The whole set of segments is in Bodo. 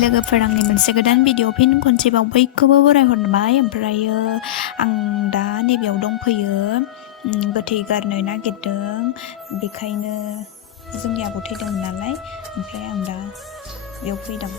लोगोफोर आंनि मोनसे गोदान भिडिअ फिन खनसेबाव बयखौबो बरायहरबाय ओमफ्रायो आं दा नैबेयाव दंफैयो गोथै गारनो नागिरदों बेखायनो जोंनि आबौ थैदोंमोन नालाय ओमफ्राय आं दा बेयाव फैदों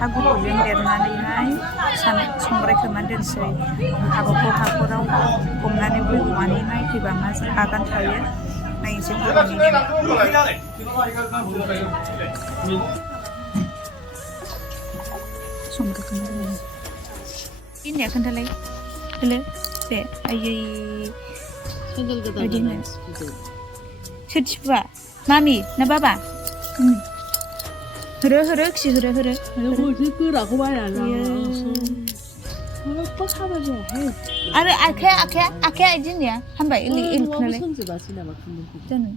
हागुखौजों देरनानैहाय संग्राय खोबना दोनसै हाबाखौ हाखराव हमनानै हमनानै नायफैबा मा आगान थायो नायनोसै संग्राय खोबना दोनो इन्नाया खोन्थालाय हेलो बे आयै सोर थिफुआ मामि ना बाबा होरो खि होरो गोराखौ बायना आरो आखाया इदि होननाया हामबाय खोनालाय सोंजोबासै नामा खुन्दुंखौ जानो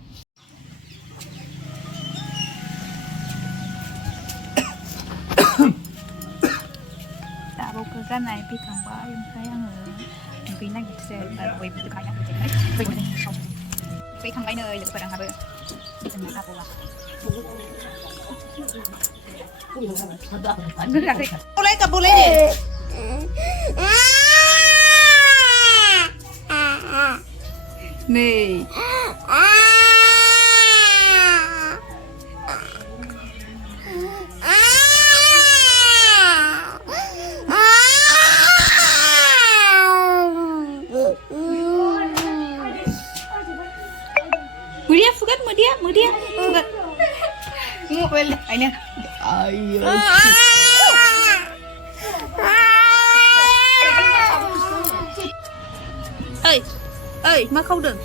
दाबावखौ गाननाय फैखांबाय ओमफ्राय आङो दुगै नागिरसै बयबो दुगै नागिरसै फैखांबाय नै लोगोफोर आंहाबो जोंना आबौआ boleh deh. Nih. Mudia, fugat. Ngopel, ini. Ayo. Ơi, mà không được.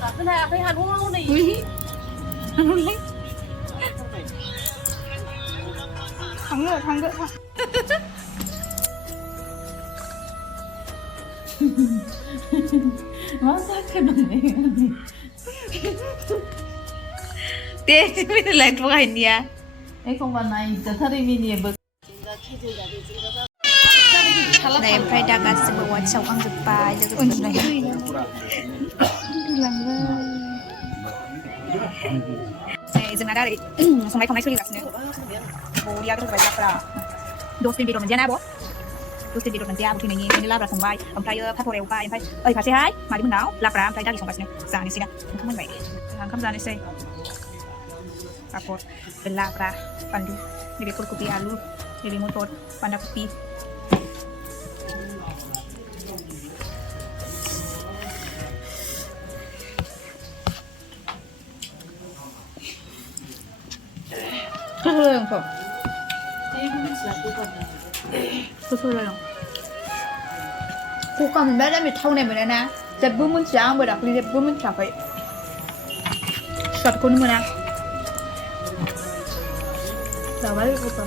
Cái này phải hàn hôn luôn này. Hàn hôn lên. Thằng gỡ. Masa kenapa? Dia itu lain bukan dia. Không vào này,จะถ้าได้มีเนี่ยเบิก Này phải đã cả sự bảo chồng ăn được bài được cái này. Này dừng ada dari sampai kemana sudah sini. Oh dia terus baca apa? Dos video menjadi apa? Dos video menjadi apa? Ini lah berasal baik. Ampai apa boleh upaya ampai. Kasih hai, mari menau. Lapar ampai dari sampai sini. Sana sini. Kamu baik. Kamu sana sini. Rapor belapra pandu dari kopi alu dari motor panda kopi yang kok bukan memang ada tahu nih mana jadi bumun siang berak lihat bumun capek shot kau ni mana Balik apa?